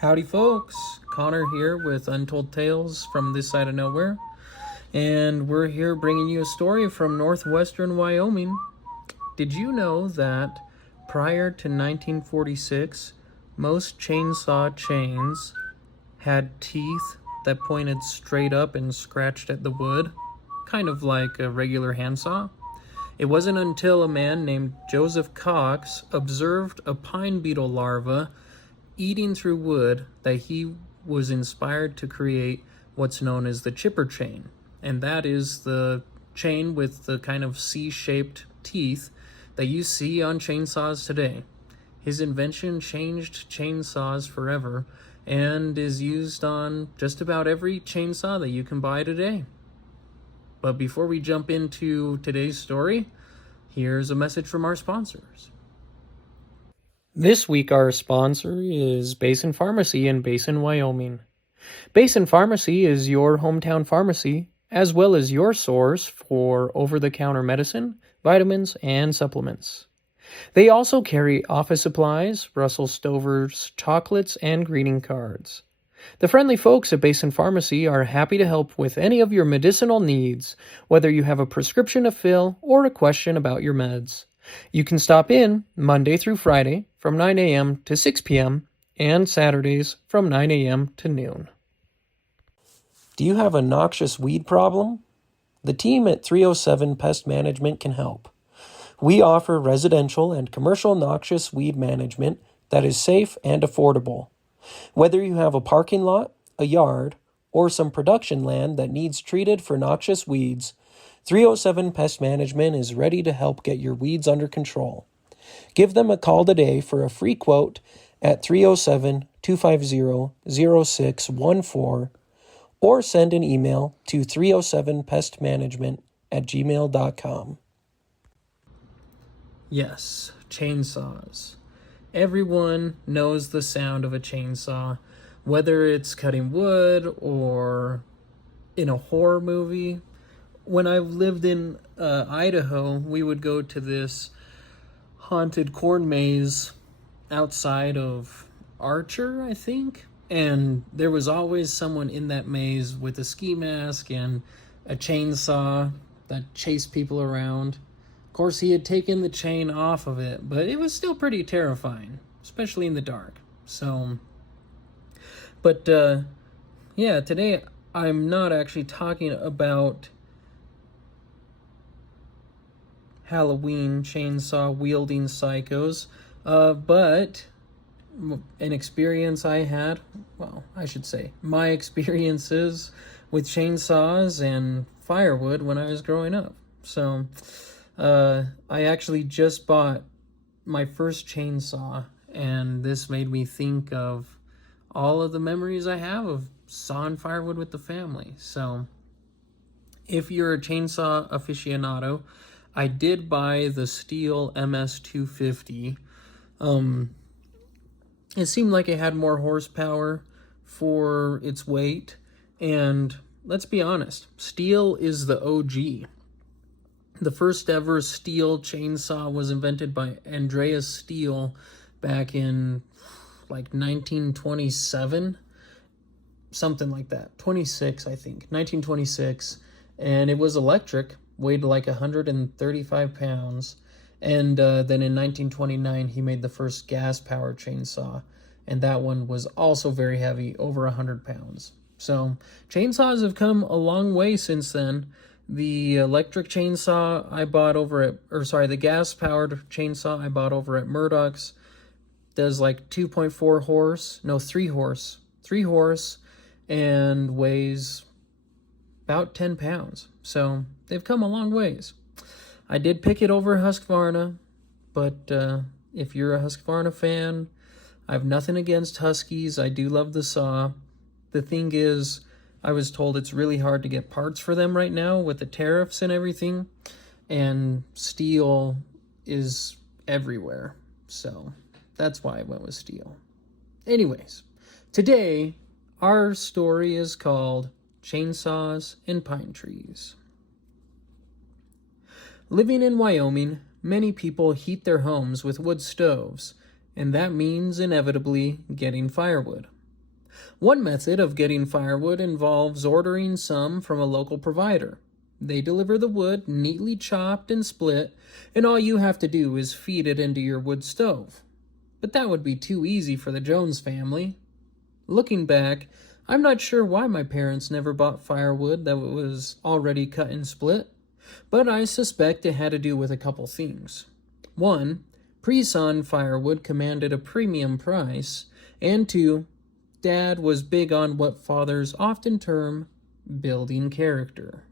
Howdy folks, Connor here with Untold Tales from this side of nowhere, and we're here bringing you a story from northwestern Wyoming. Did you know that prior to 1946, most chainsaw chains had teeth that pointed straight up and scratched at the wood, kind of like a regular handsaw? It wasn't until a man named Joseph Cox observed a pine beetle larva eating through wood that he was inspired to create what's known as the chipper chain. And that is the chain with the kind of C-shaped teeth that you see on chainsaws today. His invention changed chainsaws forever and is used on just about every chainsaw that you can buy today. But before we jump into today's story, here's a message from our sponsors. This week, our sponsor is Basin Pharmacy in Basin, Wyoming. Basin Pharmacy is your hometown pharmacy, as well as your source for over-the-counter medicine, vitamins, and supplements. They also carry office supplies, Russell Stover's chocolates, and greeting cards. The friendly folks at Basin Pharmacy are happy to help with any of your medicinal needs, whether you have a prescription to fill or a question about your meds. You can stop in Monday through Friday from 9 a.m. to 6 p.m. and Saturdays from 9 a.m. to noon. Do you have a noxious weed problem? The team at 307 Pest Management can help. We offer residential and commercial noxious weed management that is safe and affordable. Whether you have a parking lot, a yard, or some production land that needs treated for noxious weeds, 307 Pest Management is ready to help get your weeds under control. Give them a call today for a free quote at 307-250-0614 or send an email to 307pestmanagement@gmail.com. Yes, chainsaws. Everyone knows the sound of a chainsaw, whether it's cutting wood or in a horror movie. When I lived in Idaho, we would go to this haunted corn maze outside of Archer, I think. And there was always someone in that maze with a ski mask and a chainsaw that chased people around. Of course, he had taken the chain off of it, but it was still pretty terrifying, especially in the dark. But today I'm not actually talking about Halloween chainsaw wielding psychos, but an experience I had, my experiences with chainsaws and firewood when I was growing up. So I actually just bought my first chainsaw, and this made me think of all of the memories I have of sawing firewood with the family. So if you're a chainsaw aficionado, I did buy the Stihl MS250. It seemed like it had more horsepower for its weight, and let's be honest, Stihl is the OG. The first ever Stihl chainsaw was invented by Andreas Stihl back in 1927, something like that, 26 I think, 1926, and it was electric, weighed like 135 pounds, and then in 1929 he made the first gas-powered chainsaw, and that one was also very heavy, over 100 pounds. So chainsaws have come a long way since then. The electric chainsaw I bought the gas-powered chainsaw I bought over at Murdoch's does like 3 horse, and weighs about 10 pounds. So they've come a long ways. I did pick it over Husqvarna, but if you're a Husqvarna fan, I have nothing against Huskies. I do love the saw. The thing is, I was told it's really hard to get parts for them right now with the tariffs and everything, and Stihl is everywhere. So that's why I went with Stihl. Anyways, today our story is called Chainsaws and Pine Trees. Living in Wyoming, many people heat their homes with wood stoves, and that means inevitably getting firewood. One method of getting firewood involves ordering some from a local provider. They deliver the wood neatly chopped and split, and all you have to do is feed it into your wood stove. But that would be too easy for the Jones family. Looking back, I'm not sure why my parents never bought firewood that was already cut and split, but I suspect it had to do with a couple things. One, pre-sawn firewood commanded a premium price, and two, Dad was big on what fathers often term building character.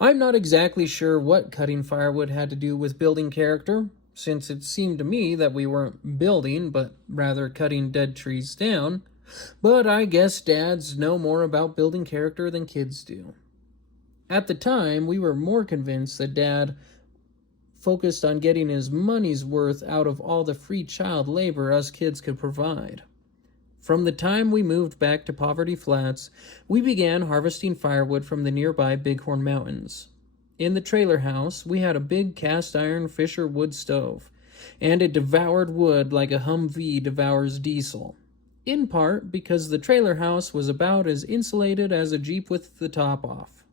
I'm not exactly sure what cutting firewood had to do with building character, since it seemed to me that we weren't building, but rather cutting dead trees down, but I guess dads know more about building character than kids do. At the time, we were more convinced that Dad focused on getting his money's worth out of all the free child labor us kids could provide. From the time we moved back to Poverty Flats, we began harvesting firewood from the nearby Bighorn Mountains. In the trailer house, we had a big cast iron Fisher wood stove, and it devoured wood like a Humvee devours diesel, in part because the trailer house was about as insulated as a Jeep with the top off.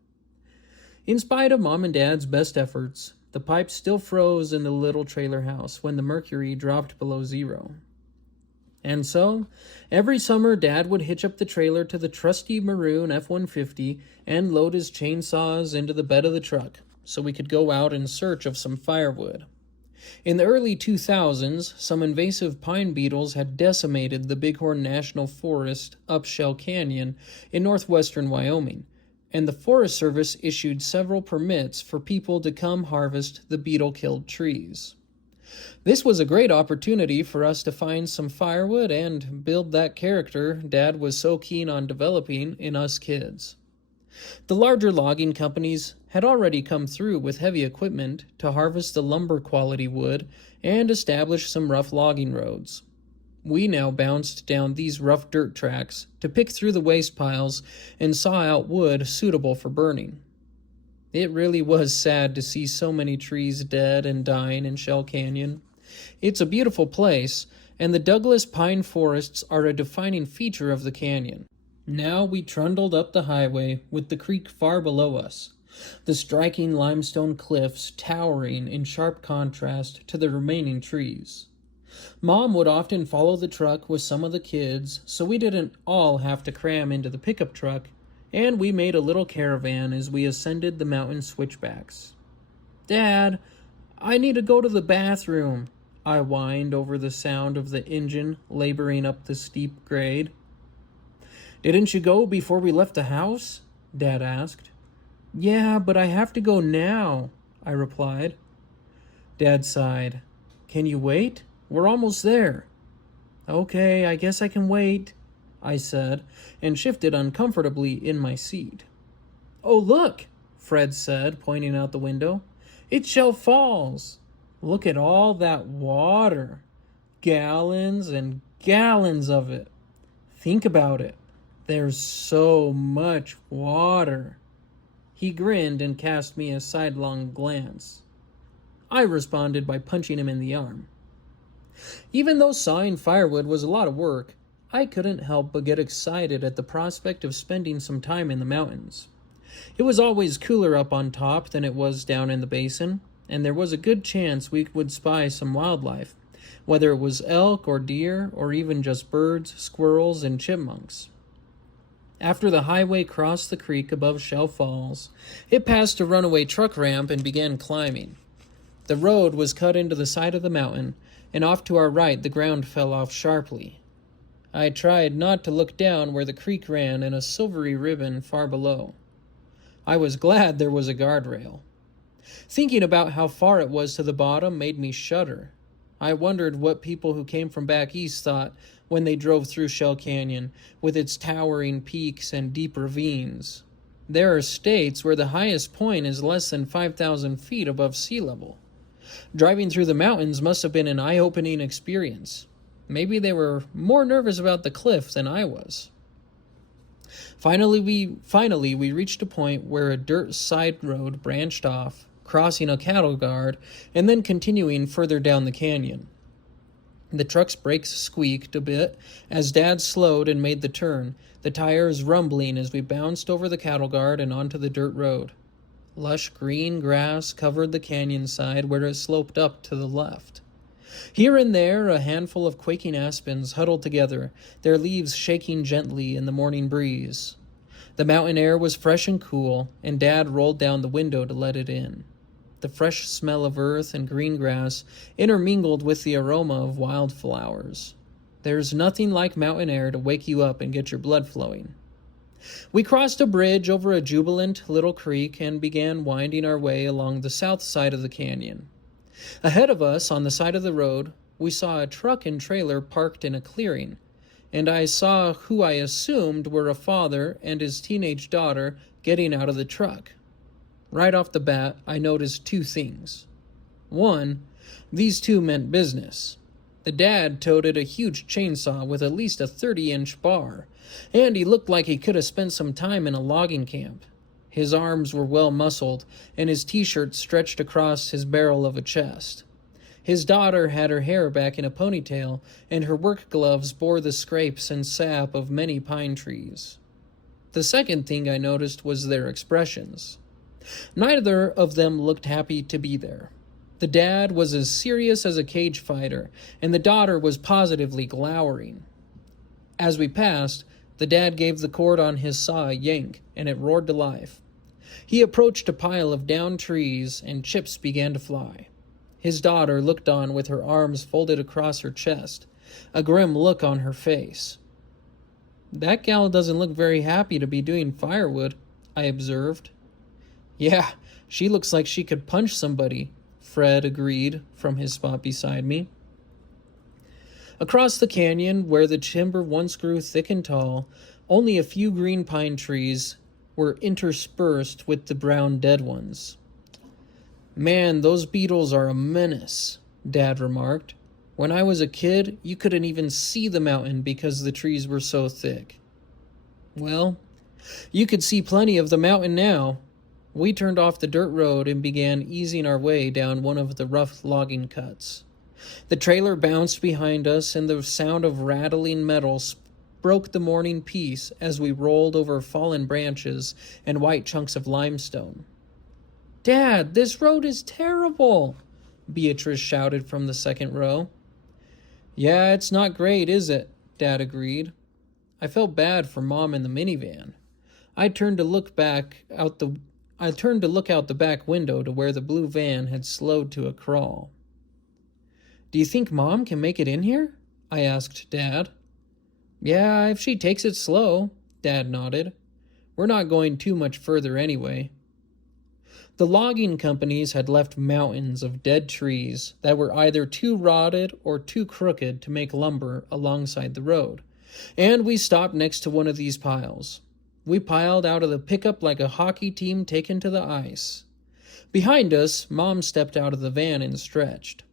In spite of Mom and Dad's best efforts, the pipes still froze in the little trailer house when the mercury dropped below zero. And so, every summer Dad would hitch up the trailer to the trusty maroon F-150 and load his chainsaws into the bed of the truck so we could go out in search of some firewood. In the early 2000s, some invasive pine beetles had decimated the Bighorn National Forest up Shell Canyon in northwestern Wyoming, and the Forest Service issued several permits for people to come harvest the beetle-killed trees. This was a great opportunity for us to find some firewood and build that character Dad was so keen on developing in us kids. The larger logging companies had already come through with heavy equipment to harvest the lumber quality wood and establish some rough logging roads. We now bounced down these rough dirt tracks to pick through the waste piles and saw out wood suitable for burning. It really was sad to see so many trees dead and dying in Shell Canyon. It's a beautiful place, and the Douglas pine forests are a defining feature of the canyon. Now we trundled up the highway with the creek far below us, the striking limestone cliffs towering in sharp contrast to the remaining trees. Mom would often follow the truck with some of the kids, so we didn't all have to cram into the pickup truck, and we made a little caravan as we ascended the mountain switchbacks. "Dad, I need to go to the bathroom," I whined over the sound of the engine laboring up the steep grade. "Didn't you go before we left the house?" Dad asked. "Yeah, but I have to go now," I replied. Dad sighed. "Can you wait? We're almost there." "Okay, I guess I can wait," I said, and shifted uncomfortably in my seat. "Oh, look," Fred said, pointing out the window. "It's Shell Falls. Look at all that water. Gallons and gallons of it. Think about it. There's so much water." He grinned and cast me a sidelong glance. I responded by punching him in the arm. Even though sawing firewood was a lot of work, I couldn't help but get excited at the prospect of spending some time in the mountains. It was always cooler up on top than it was down in the basin, and there was a good chance we would spy some wildlife, whether it was elk or deer or even just birds, squirrels, and chipmunks. After the highway crossed the creek above Shell Falls, it passed a runaway truck ramp and began climbing. The road was cut into the side of the mountain, and off to our right the ground fell off sharply. I tried not to look down where the creek ran in a silvery ribbon far below. I was glad there was a guardrail. Thinking about how far it was to the bottom made me shudder. I wondered what people who came from back east thought when they drove through Shell Canyon, with its towering peaks and deep ravines. There are states where the highest point is less than 5,000 feet above sea level. Driving through the mountains must have been an eye-opening experience. Maybe they were more nervous about the cliff than I was. Finally, we reached a point where a dirt side road branched off, crossing a cattle guard, and then continuing further down the canyon. The truck's brakes squeaked a bit as Dad slowed and made the turn, the tires rumbling as we bounced over the cattle guard and onto the dirt road. Lush green grass covered the canyon side where it sloped up to the left. Here and there, a handful of quaking aspens huddled together, their leaves shaking gently in the morning breeze. The mountain air was fresh and cool, and Dad rolled down the window to let it in. The fresh smell of earth and green grass intermingled with the aroma of wildflowers. There's nothing like mountain air to wake you up and get your blood flowing. We crossed a bridge over a jubilant little creek and began winding our way along the south side of the canyon. Ahead of us, on the side of the road, we saw a truck and trailer parked in a clearing, and I saw who I assumed were a father and his teenage daughter getting out of the truck. Right off the bat, I noticed two things. One, these two meant business. The dad toted a huge chainsaw with at least a 30-inch bar, and he looked like he could have spent some time in a logging camp. His arms were well muscled, and his t-shirt stretched across his barrel of a chest. His daughter had her hair back in a ponytail, and her work gloves bore the scrapes and sap of many pine trees. The second thing I noticed was their expressions. Neither of them looked happy to be there. The dad was as serious as a cage fighter, and the daughter was positively glowering. As we passed, the dad gave the cord on his saw a yank, and it roared to life. He approached a pile of downed trees, and chips began to fly. His daughter looked on with her arms folded across her chest, a grim look on her face. "That gal doesn't look very happy to be doing firewood," I observed. "Yeah, she looks like she could punch somebody," Fred agreed from his spot beside me. Across the canyon, where the timber once grew thick and tall, only a few green pine trees were interspersed with the brown dead ones. "Man, those beetles are a menace," Dad remarked. "When I was a kid, you couldn't even see the mountain because the trees were so thick." Well, you could see plenty of the mountain now. We turned off the dirt road and began easing our way down one of the rough logging cuts. The trailer bounced behind us, and the sound of rattling metal broke the morning peace as we rolled over fallen branches and white chunks of limestone. "Dad, this road is terrible," Beatrice shouted from the second row. "Yeah, it's not great, is it?" Dad agreed. I felt bad for Mom in the minivan. I turned to look out the back window to where the blue van had slowed to a crawl. "Do you think Mom can make it in here?" I asked Dad. "Yeah, if she takes it slow," Dad nodded. "We're not going too much further anyway." The logging companies had left mountains of dead trees that were either too rotted or too crooked to make lumber alongside the road, and we stopped next to one of these piles. We piled out of the pickup like a hockey team taken to the ice. Behind us, Mom stepped out of the van and stretched.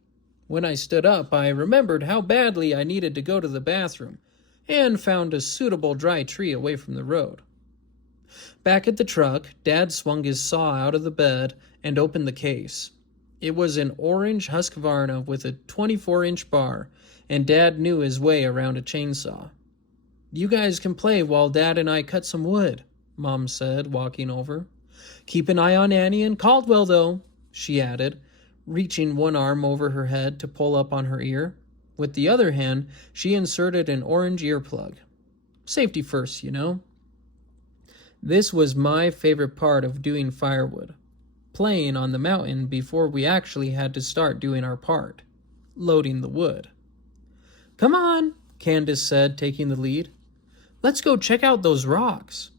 When I stood up, I remembered how badly I needed to go to the bathroom, and found a suitable dry tree away from the road. Back at the truck, Dad swung his saw out of the bed and opened the case. It was an orange Husqvarna with a 24-inch bar, and Dad knew his way around a chainsaw. "You guys can play while Dad and I cut some wood," Mom said, walking over. "Keep an eye on Annie and Caldwell, though," she added, reaching one arm over her head to pull up on her ear. With the other hand, she inserted an orange earplug. Safety first, you know. This was my favorite part of doing firewood, playing on the mountain before we actually had to start doing our part, loading the wood. "Come on," Candace said, taking the lead. "Let's go check out those rocks."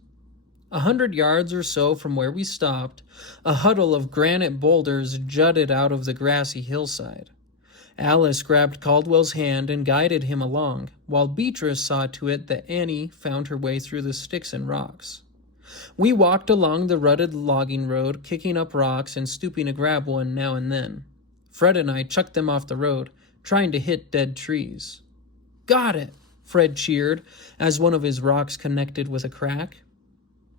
100 yards or so from where we stopped, a huddle of granite boulders jutted out of the grassy hillside. Alice grabbed Caldwell's hand and guided him along, while Beatrice saw to it that Annie found her way through the sticks and rocks. We walked along the rutted logging road, kicking up rocks and stooping to grab one now and then. Fred and I chucked them off the road, trying to hit dead trees. "Got it!" Fred cheered as one of his rocks connected with a crack.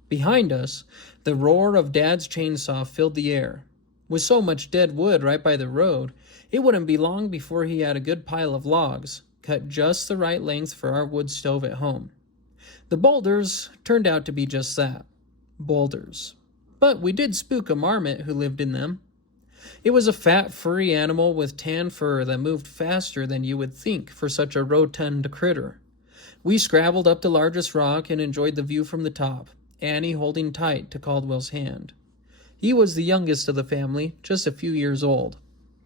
Behind us, the roar of Dad's chainsaw filled the air. With so much dead wood right by the road, it wouldn't be long before he had a good pile of logs, cut just the right length for our wood stove at home. The boulders turned out to be just that, boulders. But we did spook a marmot who lived in them. It was a fat, furry animal with tan fur that moved faster than you would think for such a rotund critter. We scrabbled up the largest rock and enjoyed the view from the top, Annie holding tight to Caldwell's hand. He was the youngest of the family, just a few years old.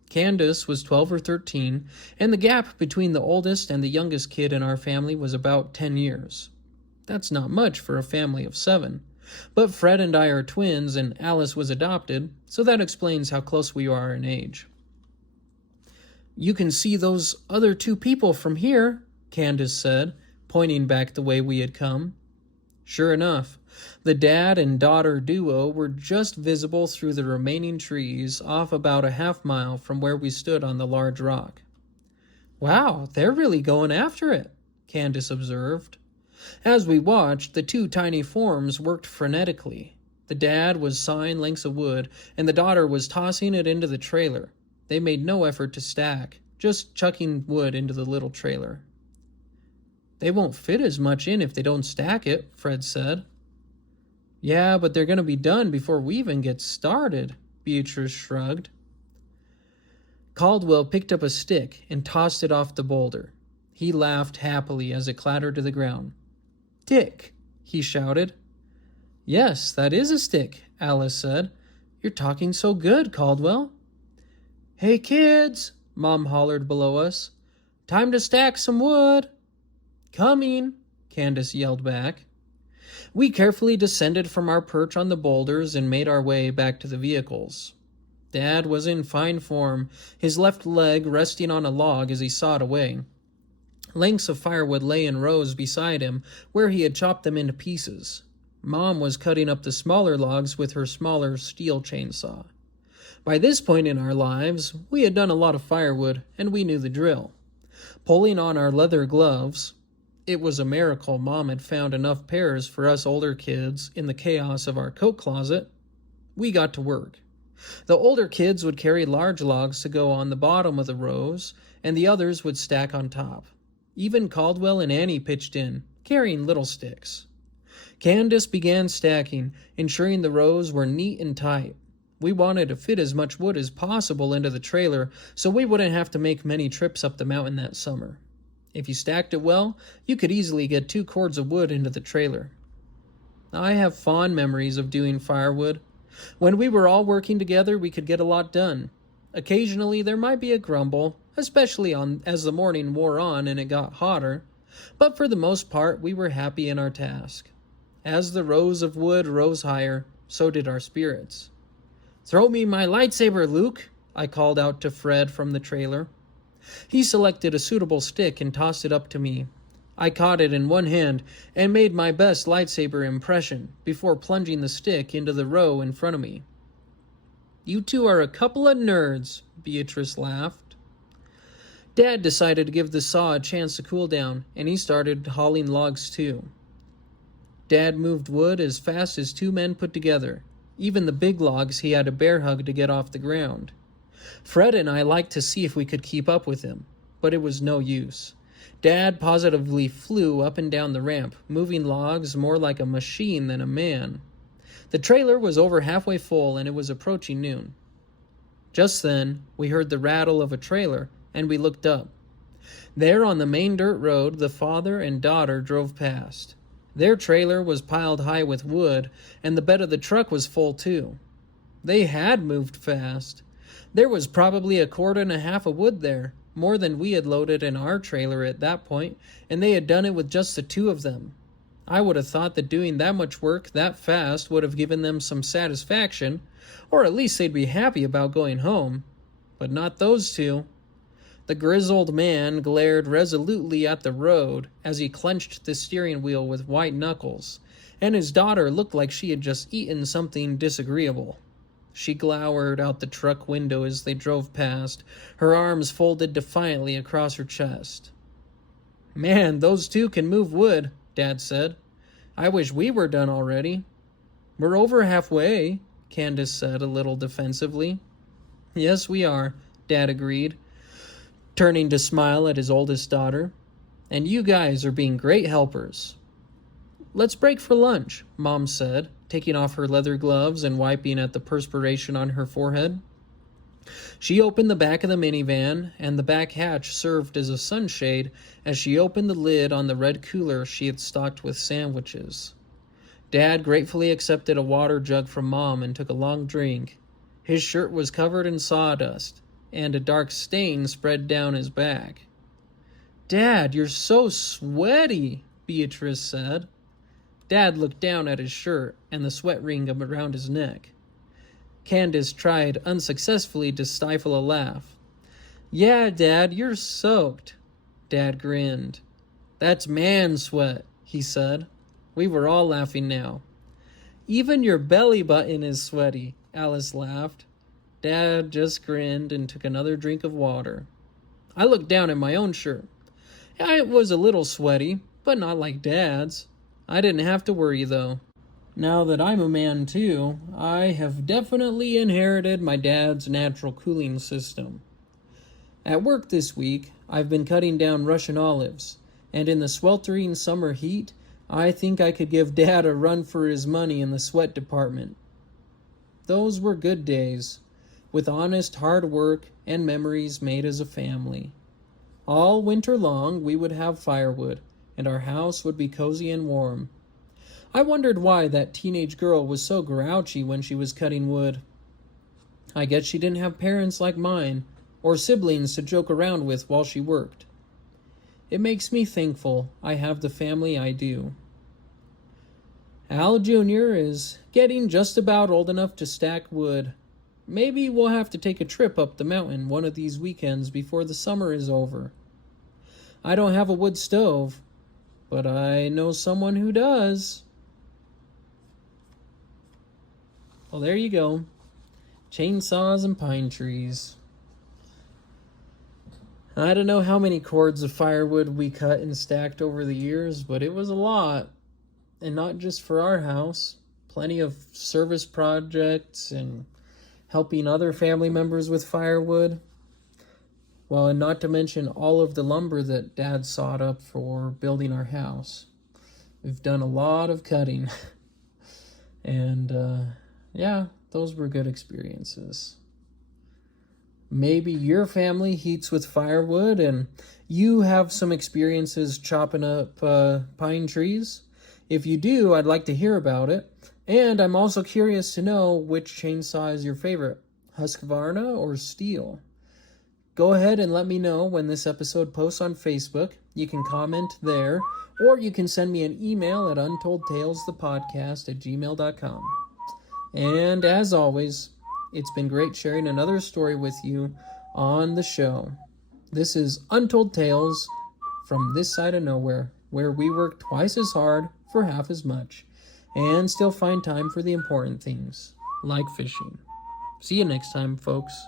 Candace was 12 or 13, and the gap between the oldest and the youngest kid in our family was about 10 years. That's not much for a family of 7. But Fred and I are twins, and Alice was adopted, so that explains how close we are in age. "You can see those other 2 people from here," Candace said, pointing back the way we had come. Sure enough, the dad and daughter duo were just visible through the remaining trees off about a half-mile from where we stood on the large rock. "Wow, they're really going after it," Candace observed. As we watched, the 2 tiny forms worked frenetically. The dad was sawing lengths of wood, and the daughter was tossing it into the trailer. They made no effort to stack, just chucking wood into the little trailer. "They won't fit as much in if they don't stack it," Fred said. "Yeah, but they're going to be done before we even get started," Beatrice shrugged. Caldwell picked up a stick and tossed it off the boulder. He laughed happily as it clattered to the ground. "Stick," he shouted. "Yes, that is a stick," Alice said. "You're talking so good, Caldwell." "Hey, kids," Mom hollered below us. "Time to stack some wood." "Coming," Candace yelled back. We carefully descended from our perch on the boulders and made our way back to the vehicles. Dad was in fine form, his left leg resting on a log as he sawed away. Lengths of firewood lay in rows beside him, where he had chopped them into pieces. Mom was cutting up the smaller logs with her smaller steel chainsaw. By this point in our lives, we had done a lot of firewood, and we knew the drill. Pulling on our leather gloves, it was a miracle Mom had found enough pairs for us older kids in the chaos of our coat closet. We got to work. The older kids would carry large logs to go on the bottom of the rows, and the others would stack on top. Even Caldwell and Annie pitched in, carrying little sticks. Candace began stacking, ensuring the rows were neat and tight. We wanted to fit as much wood as possible into the trailer so we wouldn't have to make many trips up the mountain that summer. If you stacked it well, you could easily get 2 cords of wood into the trailer. I have fond memories of doing firewood. When we were all working together, we could get a lot done. Occasionally there might be a grumble, especially as the morning wore on and it got hotter, but for the most part we were happy in our task. As the rows of wood rose higher, so did our spirits. "Throw me my lightsaber, Luke," I called out to Fred from the trailer. He selected a suitable stick and tossed it up to me. I caught it in one hand and made my best lightsaber impression before plunging the stick into the row in front of me. "You 2 are a couple of nerds," Beatrice laughed. Dad decided to give the saw a chance to cool down, and he started hauling logs too. Dad moved wood as fast as 2 men put together. Even the big logs he had to bear hug to get off the ground. Fred and I liked to see if we could keep up with him, but it was no use. Dad positively flew up and down the ramp, moving logs more like a machine than a man. The trailer was over halfway full, and it was approaching noon. Just then, we heard the rattle of a trailer, and we looked up. There on the main dirt road, the father and daughter drove past. Their trailer was piled high with wood, and the bed of the truck was full too. They had moved fast. There was probably 1.5 cords of wood there, more than we had loaded in our trailer at that point, and they had done it with just the 2 of them. I would have thought that doing that much work that fast would have given them some satisfaction, or at least they'd be happy about going home. But not those 2. The grizzled man glared resolutely at the road as he clenched the steering wheel with white knuckles, and his daughter looked like she had just eaten something disagreeable. She glowered out the truck window as they drove past, her arms folded defiantly across her chest. "Man, those 2 can move wood," Dad said. "I wish we were done already." "We're over halfway," Candace said a little defensively. Yes, we are, Dad agreed, turning to smile at his oldest daughter. And you guys are being great helpers. Let's break for lunch, Mom said, taking off her leather gloves and wiping at the perspiration on her forehead. She opened the back of the minivan, and the back hatch served as a sunshade as she opened the lid on the red cooler she had stocked with sandwiches. Dad gratefully accepted a water jug from Mom and took a long drink. His shirt was covered in sawdust, and a dark stain spread down his back. "Dad, you're so sweaty," Beatrice said. Dad looked down at his shirt and the sweat ring around his neck. Candace tried unsuccessfully to stifle a laugh. "Yeah, Dad, you're soaked." Dad grinned. "That's man sweat," he said. We were all laughing now. "Even your belly button is sweaty," Alice laughed. Dad just grinned and took another drink of water. I looked down at my own shirt. It was a little sweaty, but not like Dad's. I didn't have to worry, though. Now that I'm a man, too, I have definitely inherited my dad's natural cooling system. At work this week, I've been cutting down Russian olives, and in the sweltering summer heat, I think I could give Dad a run for his money in the sweat department. Those were good days, with honest hard work and memories made as a family. All winter long, we would have firewood, and our house would be cozy and warm. I wondered why that teenage girl was so grouchy when she was cutting wood. I guess she didn't have parents like mine, or siblings to joke around with while she worked. It makes me thankful I have the family I do. Al Jr. is getting just about old enough to stack wood. Maybe we'll have to take a trip up the mountain one of these weekends before the summer is over. I don't have a wood stove, but I know someone who does. Well, there you go. Chainsaws and pine trees. I don't know how many cords of firewood we cut and stacked over the years, but it was a lot. And not just for our house. Plenty of service projects and helping other family members with firewood. Well, and not to mention all of the lumber that Dad sawed up for building our house. We've done a lot of cutting. And, yeah, those were good experiences. Maybe your family heats with firewood and you have some experiences chopping up pine trees. If you do, I'd like to hear about it. And I'm also curious to know which chainsaw is your favorite, Husqvarna or Steel. Go ahead and let me know when this episode posts on Facebook. You can comment there, or you can send me an email at untoldtalesthepodcast@gmail.com. And as always, it's been great sharing another story with you on the show. This is Untold Tales from this side of nowhere, where we work twice as hard for half as much and still find time for the important things, like fishing. See you next time, folks.